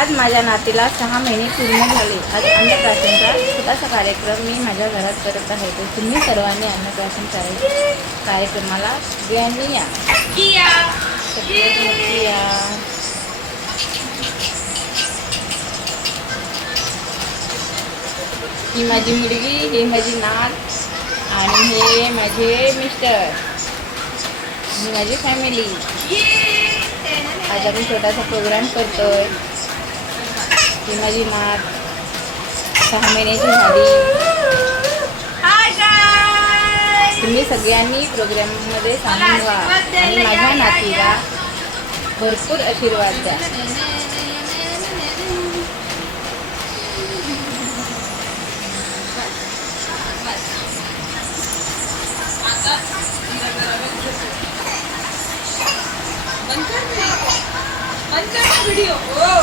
आज माझ्या नातीला सहा महिने पूर्ण झाले. आज अन्नप्राशनचा छोटासा कार्यक्रम मी माझ्या घरात करत आहे. तर तुम्ही सर्वांनी अन्नप्राशन करायचे कार्यक्रमाला सगळ्यांनी या. या ही माझी मुलगी ही माझी नात आणि हे माझे मिस्टर. ही माझी फॅमिली आज आपण छोटासा प्रोग्राम करतोय. ही माझी मात. सहा महिन्याची झाली. तुम्ही सगळ्यांनी प्रोग्राममध्ये सामील व्हा आणि माझ्या नातीला भरपूर आशीर्वाद द्या. व्हिडिओ